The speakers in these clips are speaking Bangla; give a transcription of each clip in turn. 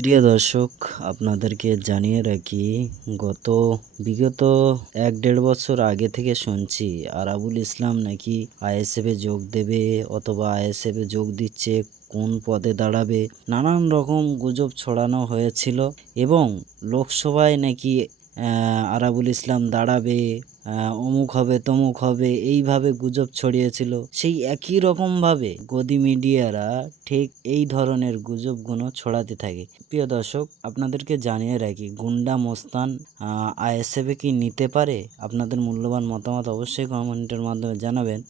প্রিয় দর্শক, আপনাদেরকে জানিয়ে রাখি, গত বিগত এক দেড় বছর আগে থেকে শুনছি, আরাবুল ইসলাম নাকি আইএসএফে যোগ দেবে অথবা আইএসএফে যোগ দিচ্ছে, কোন পদে দাঁড়াবে, নানান রকম গুজব ছড়ানো হয়েছিল এবং লোকসভায় নাকি আরাবুল ইসলাম দাঁড়াবে অমুক হবে, তমুক হবে, এইভাবে গুজব ছড়িয়েছিল। সেই একই রকমভাবে গদি মিডিয়ারা ঠিক এই ধরনের গুজবগুলো ছড়াতে থাকে। প্রিয় দর্শক, আপনাদেরকে জানিয়ে রাখি, গুন্ডা মোস্তান আইএসএফে কি নিতে পারে? আপনাদের মূল্যবান মতামত অবশ্যই কমেন্টের মাধ্যমে জানাবেন।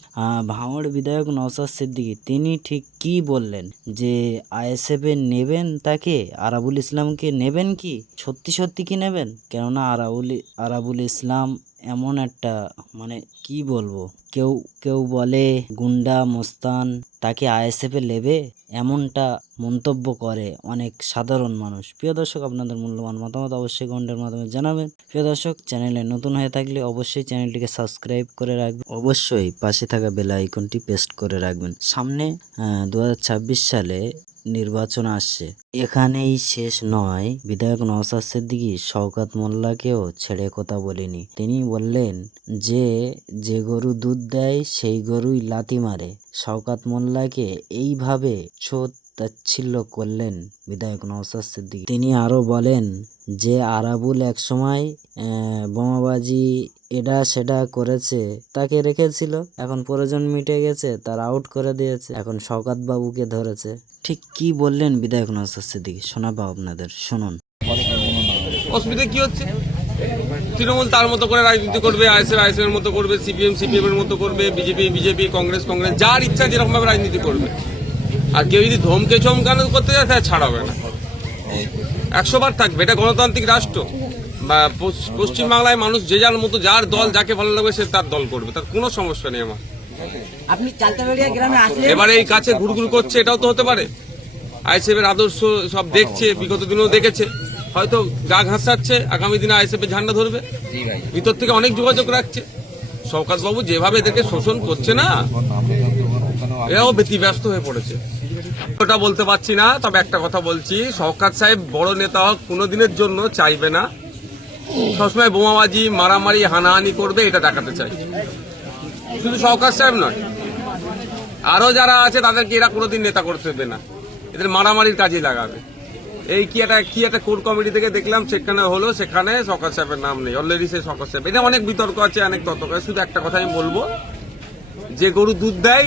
ভাঙড় বিধায়ক নওসাদ সিদ্দিকি, তিনি ঠিক কি বললেন? যে আইএসএফে নেবেন তাকে? আরাবুল ইসলামকে নেবেন কি? সত্যি সত্যি কি নেবেন? কেননা আরাবুল আরাবুল ইসলাম এমন একটা মানে কি বলব, কেউ কেউ বলে গুন্ডা, মোস্তান, তাকে আইএসএফে নেবে এমনটা মন্তব্য করে অনেক সাধারণ মানুষ। প্রিয় দর্শক, আপনাদের মূল্যবান মতামত অবশ্যই কমেন্টের মাধ্যমে জানাবেন। প্রিয় দর্শক, চ্যানেলে নতুন হয়ে থাকলে অবশ্যই চ্যানেলটিকে সাবস্ক্রাইব করে রাখবেন। অবশ্যই পাশে থাকা বেল আইকনটি পেস্ট করে রাখবেন। সামনে দু হাজার ছাব্বিশ সালে নির্বাচন আসছে। এখানেই শেষ নয়। বিধায়ক নওসাদ সিদ্দিকী শওকাত মোল্লাকেও ছেড়ে কথা বলেনি। তিনি বললেন যে যে গরু দুধ দেয়, সেই গরুই লাথি মারে। শওকাত মোল্লাকে এইভাবে ছোট তাচ্ছিল্য করলেন বিধায়ক নওসাদ সিদ্দিকী। তিনি আরও বলেন যে আরাবুল একসময় বোমাবাজি এটা সেটা করেছে, তাকে রেখেছিল। এখন প্রয়োজন মিটে গেছে, তার আউট করে দিয়েছে। এখন শওকাত বাবুকে ধরেছে। ঠিক কি বললেন বিধায়ক নওসাদ সিদ্দিকী? শোনাবো আপনাদের, শুনুন। অসুবিধা কি হচ্ছে? তৃণমূল তার মতো করে রাজনীতি করবে, আইএসএফ এর মতো করবে, সিপিএম সিপিএম এর মতো করবে, বিজেপি বিজেপি, কংগ্রেস কংগ্রেস, যার ইচ্ছা যেরকম ভাবে রাজনীতি করবে। আর কেউ যদি ধমকে চমকানো করতে যায় তাহলে ছাড়াবে না। একশো বার থাকবে এটা গণতান্ত্রিক রাষ্ট্র। বা পশ্চ- পশ্চিমবাংলায় মানুষ যে যার মতো যার দল যাকে ভালো লাগবে সে তার দল করবে। তার কোনো সমস্যা নেই আমার। আপনি চালতাবাড়িয়া গ্রামে আসলে এবারে এই কাছে ঘুরঘুর করছে এটাও তো হতে পারে। আইএসএফ এর আদর্শ সব দেখছে বিগত দিনেও দেখেছে। হয়তো গা ঘাসাচ্ছে আগামী দিনে আইএসএফ এর ঝান্ডা ধরবে। ভিতর থেকে অনেক যোগাযোগ রাখছে। শওকাত বাবু যেভাবে এদেরকে শোষণ করছে না এরাও ব্যতিব্যস্ত হয়ে পড়েছে। ওটা বলতে পারছি না, তবে একটা কথা বলছি। শওকাত সাহেব বড় নেতা হোক কোনোদিনের জন্য চাইবে না। সবসময় বোমাবাজি, মারামারি, হানাহানি করবে, এটা দেখাতে চাই। শুধু শওকাত সাহেব নয়, আরও যারা আছে, তাদেরকে এরা কোনোদিন নেতা করতে দেবে না। এদের মারামারির কাজে লাগাবে। এই কি একটা কি একটা কোর কমিটি থেকে দেখলাম, সেখানে হলো, সেখানে সকাল সাহেবের নাম নেই। অলরেডি সে সকাল সাহেব। এটা অনেক বিতর্ক আছে, অনেক তর্ক শুধু একটা কথা আমি বলব, যে গরু দুধ দেয়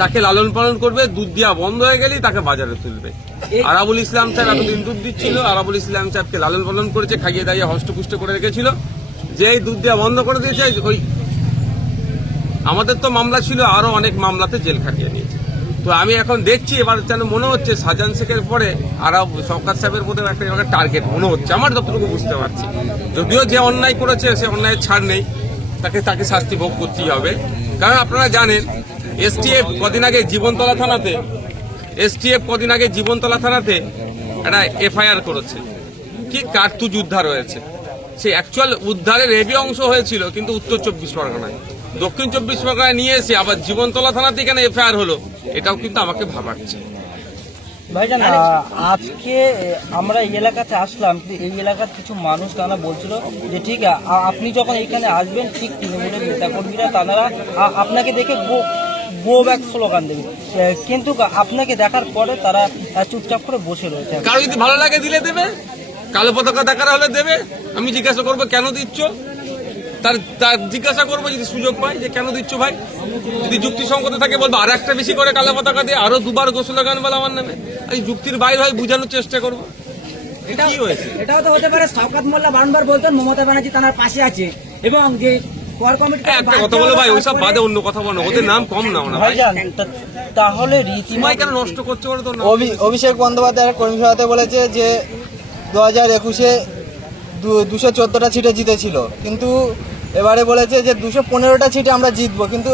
তাকে লালন পালন করবে দুধ দেওয়া বন্ধ হয়ে গেলেই তাকে বাজারে তুলবে। আরাবুল ইসলাম সাহেব এতদিন দুধ দিচ্ছিল আরাবুল ইসলাম সাহেবকে লালন পালন করেছে খাইয়ে দাইয়ে হষ্টপুষ্ট করে রেখেছিল। যেই দুধ দেওয়া বন্ধ করে দিয়েছে ওই আমাদের তো মামলা ছিল আরও অনেক মামলাতে জেল খাটিয়ে নিয়েছে। তো আমি এখন দেখছি এবার যেন মনে হচ্ছে সাজান শেখের পরে আরও সরকার সাহেবের মধ্যে একটা জায়গায় টার্গেট মনে হচ্ছে। আমার যতটুকু বুঝতে পারছি। যদিও যে অন্যায় করেছে সে অন্যায়ের ছাড় নেই। তাকে তাকে শাস্তি ভোগ করতেই হবে। কারণ আপনারা জানেন এসটিএফ কদিন আগে জীবনতলা থানাতে, এসটিএফ কদিন আগে জীবনতলা থানাতে একটা এফআইআর করেছে। কি কার্তুজ উদ্ধার হয়েছে সেই অ্যাকচুয়াল উদ্ধারের হেভি অংশ হয়েছিল, কিন্তু উত্তর চব্বিশ পরগনায়। দক্ষিণ চব্বিশ পরগনায় নিয়ে এসে আবার জীবনতলা থানাতে এখানে এফআইআর হলো, এটাও কিন্তু আমাকে ভাবাচ্ছে। ভাইজান আজকে আমরা এই এলাকাতে আসলাম এই এলাকার কিছু মানুষ তারা বলছিল যে ঠিক আপনি যখন এখানে আসবেন, ঠিক তৃণমূলের নেতাকর্মীরা, তারা আপনাকে দেখে গো ব্যাক স্লোগান দেবে কিন্তু আপনাকে দেখার পরে তারা চুপচাপ করে বসে রয়েছে। কারও যদি ভালো লাগে দিলে দেবে কালো পতাকা দেখার হলে দেবে। আমি জিজ্ঞাসা করব কেন দিচ্ছ? তার তার জিজ্ঞাসা করব যদি সুযোগ পাই যে কেন দিচ্ছ ভাই? যদি যুক্তিসঙ্গত থাকে বলব আর একটা বেশি করে কালো পতাকা দিয়ে আরও দুবার ঘোষণা গান বলে আমার নামে। আমি যুক্তির বাইরে হয় বোঝানোর চেষ্টা করব। কি হয়েছে? এটাও তো হতে পারে শওকত মোল্লা বারবার বলতেন মমতা ব্যানার্জি তার পাশে আছে। এবং যে একটা কথা বলো ভাই ওইসব বাদে অন্য কথা বলো ওদের নাম কম নাও না ভাইজান তাহলে রীতিমতো কেন নষ্ট করছে বলো তো অভিষেক বন্দ্যোপাধ্যায়ের কর্মী সভাতে বলেছে যে দু হাজার একুশে দুশো চোদ্দোটা সিটে জিতেছিল। কিন্তু এবারে বলেছে যে দুশো পনেরোটা সিটে আমরা জিতবো। কিন্তু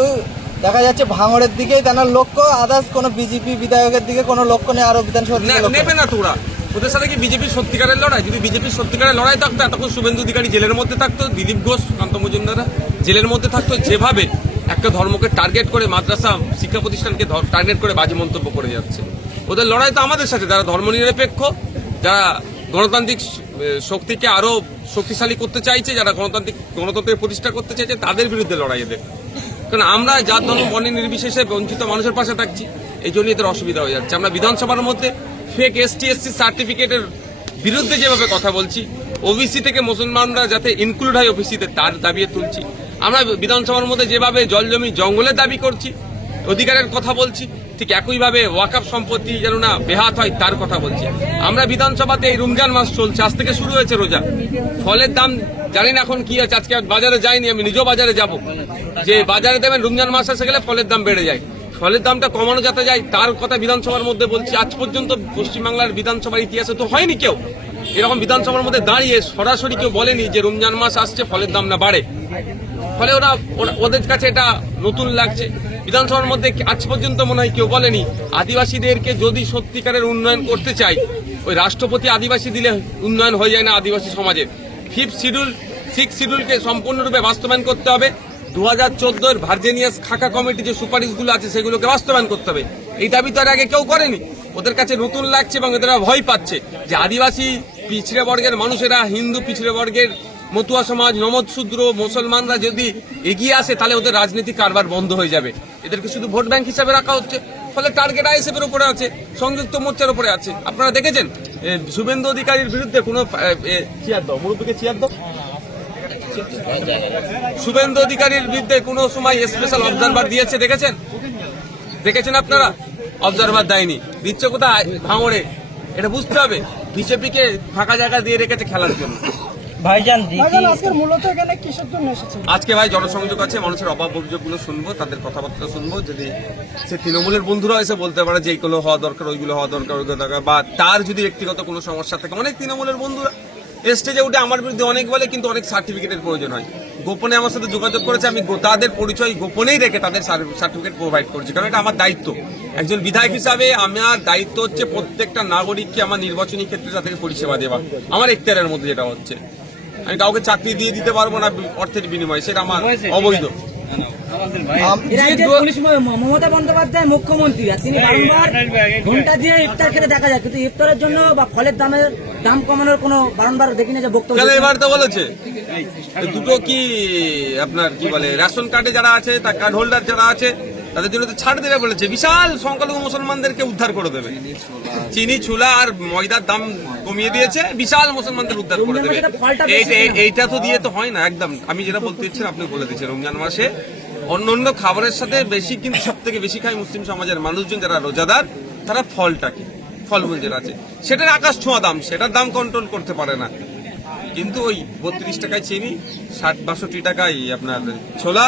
দেখা যাচ্ছে ভাঙড়ের দিকেই তেনার লক্ষ্য আদার্স কোনো বিজেপি বিধায়কের দিকে কোনো লক্ষ্য নেই আরও বিধানসভা নেবে না তোরা। ওদের সাথে কি বিজেপির সত্যিকারের লড়াই? যদি বিজেপির সত্যিকারের লড়াই থাকতো, এতক্ষণ শুভেন্দু অধিকারী জেলের মধ্যে থাকতো, দিলীপ ঘোষ কান্ত মজুমদাররা জেলের মধ্যে থাকতো, যেভাবে একটা ধর্মকে টার্গেট করে মাদ্রাসা, শিক্ষা প্রতিষ্ঠানকে টার্গেট করে বাজে মন্তব্য করে যাচ্ছে। ওদের লড়াই তো আমাদের সাথে, যারা ধর্মনিরপেক্ষ, যারা গণতান্ত্রিক শক্তিকে আরও শক্তিশালী করতে চাইছে, যারা গণতান্ত্রিক গণতন্ত্রের প্রতিষ্ঠা করতে চাইছে, তাদের বিরুদ্ধে লড়াই এদের। কারণ আমরা যার ধর্ম, বর্ণের নির্বিশেষে বঞ্চিত মানুষের পাশে থাকছি, এই জন্য এদের অসুবিধা হয়ে যাচ্ছে। আমরা বিধানসভার মধ্যে ফেক এসটি এসসি সার্টিফিকেটের বিরুদ্ধে যেভাবে কথা বলছি ওবিসি থেকে মুসলমানরা যাতে ইনক্লুড হয় ওবিসিতে তার দাবি তুলছি। আমরা বিধানসভার মধ্যে যেভাবে জল জমি জঙ্গলের দাবি করছি, অধিকারের কথা বলছি, ঠিক একইভাবে ওয়াকাফ সম্পত্তি যেন না বেহাত হয়, তার কথা বলছি। আমরা বিধানসভাতে এই রমজান মাস চলছে, আজ থেকে শুরু হয়েছে রোজা। ফলের দাম জানি না এখন কি আছে, আজকে বাজারে যাইনি, আমি নিজেও বাজারে যাব। যে বাজারে দেবেন রমজান মাস এসে গেলে ফলের দাম বেড়ে যায়। ফলের দামটা কমানো যাতে যায়, তার কথা বিধানসভার মধ্যে বলছি, আজ পর্যন্ত পশ্চিমবাংলার বিধানসভার ইতিহাসে তো হয়নি কেউ। এরকম বিধানসভার মধ্যে দাঁড়িয়ে সরাসরি কেউ বলেনি যে রমজান মাস আসছে, ফলের দাম না বাড়ে। ফলে ওরা ওদের কাছে এটা নতুন লাগছে। বিধানসভার মধ্যে আজ পর্যন্ত মনে হয় কেউ বলেনি, আদিবাসীদেরকে যদি সত্যিকারের উন্নয়ন করতে চাই ওই রাষ্ট্রপতি আদিবাসী দিলে উন্নয়ন হয়ে যায় না আদিবাসী সমাজের। ফিফথ শিডিউল, সিক্স শিডিউলকে সম্পূর্ণরূপে বাস্তবায়ন করতে হবে। দু হাজার চোদ্দোর ভার্জেনিয়াস খাকা কমিটি যে সুপারিশগুলো আছে সেগুলোকে বাস্তবায়ন করতে হবে। এই দাবি তো আর আগে কেউ করেনি। ওদের কাছে নতুন লাগছে এবং এদের ভয় পাচ্ছে যে আদিবাসী পিছড়ে বর্গের মানুষেরা, হিন্দু পিছড়ে বর্গের মতুয়া সমাজ, নমদ শূদ্র, মুসলমানরা যদি এগিয়ে আসে, তাহলে ওদের রাজনীতি কারবার বন্ধ হয়ে যাবে। এদেরকে শুধু ভোট ব্যাংক হিসাবে রাখা হচ্ছে। ফলে টার্গেট আইএসএফ এর উপরে আছে, সংযুক্ত মোর্চার উপরে আছে। আপনারা দেখেছেন? শুভেন্দু অধিকারীর বিরুদ্ধে কোনো চেয়ার দাও মুরব্বীকে চেয়ার দাও শুভেন্দু অধিকারীর বিরুদ্ধে কোনো সময় স্পেশাল অবজারভার দিয়েছে দেখেছেন? দেখেছেন আপনারা? অবজারভার দেয়নি। দিচ্ছে কোথায়? ভাঙড়ে। এটা বুঝতে হবে। বিজেপিকে ফাঁকা জায়গা দিয়ে রেখেছে খেলার জন্য। ভাইজান আজকে ভাই জনসংযোগ আছে মানুষের অভাব অভিযোগগুলো শুনব তাদের কথাবার্তা শুনব। যদি সে তৃণমূলের বন্ধুরা এসে বলতে পারে যে এইগুলো হওয়া দরকার ওইগুলো হওয়া দরকার ওইগুলো দরকার বা তার যদি ব্যক্তিগত কোনো সমস্যা থাকে অনেক তৃণমূলের বন্ধুরা স্টেজে উঠে আমার বিরুদ্ধে অনেক বলে কিন্তু অনেক সার্টিফিকেটের প্রয়োজন হয়। গোপনে আমার সাথে যোগাযোগ করেছে আমি তাদের পরিচয় গোপনেই রেখে তাদের সার্টিফিকেট প্রোভাইড করছি কারণ এটা আমার দায়িত্ব। একজন বিধায়ক হিসাবে আমার দায়িত্ব হচ্ছে প্রত্যেকটা নাগরিককে আমার নির্বাচনী ক্ষেত্রে তাদেরকে পরিষেবা দেওয়া। আমার এখতিয়ারের মধ্যে যেটা হচ্ছে। আমি কাউকে চাকরি দিয়ে দিতে পারব না অর্থের বিনিময়ে সেটা আমার অবৈধ। মমতা বন্দ্যোপাধ্যায় মুখ্যমন্ত্রী তিনি বারংবার ঘণ্টা দিয়ে ইফতার খেতে দেখা যায় কিন্তু ইফতারের জন্য বা ফলের দামের দাম কমানোর কোনো বারংবার দেখি না যে বক্তব্য এবার তো বলেছে। দুটো কি আপনার কি বলে রেশন কার্ডে যারা আছে তার কার্ড হোল্ডার যারা আছে তাদের জন্য তো ছাড় দেবে বলেছে। বিশাল সংখ্যালঘু মুসলমানদেরকে উদ্ধার করে দেবে। চিনি চুলা আর ময়দার দাম কমিয়ে দিয়েছে। বিশাল মুসলমানদের উদ্ধার করে দেবে। এইটা তো দিয়ে তো হয় না একদম। আমি যেটা বলতে ইচ্ছেন আপনি বলে দিচ্ছেন। রমজান মাসে অন্য অন্য খাবারের সাথে বেশি কিন্তু সব থেকে বেশি খায় মুসলিম সমাজের মানুষজন যারা রোজাদার তারা ফলটাকে ফলমূল যেটা আছে, সেটার আকাশ ছোঁয়া দাম, সেটার দাম কন্ট্রোল করতে পারে না। কিন্তু ওই বত্রিশ টাকায় চিনি, ষাট, বাষট্টি টাকায় আপনার ছোলা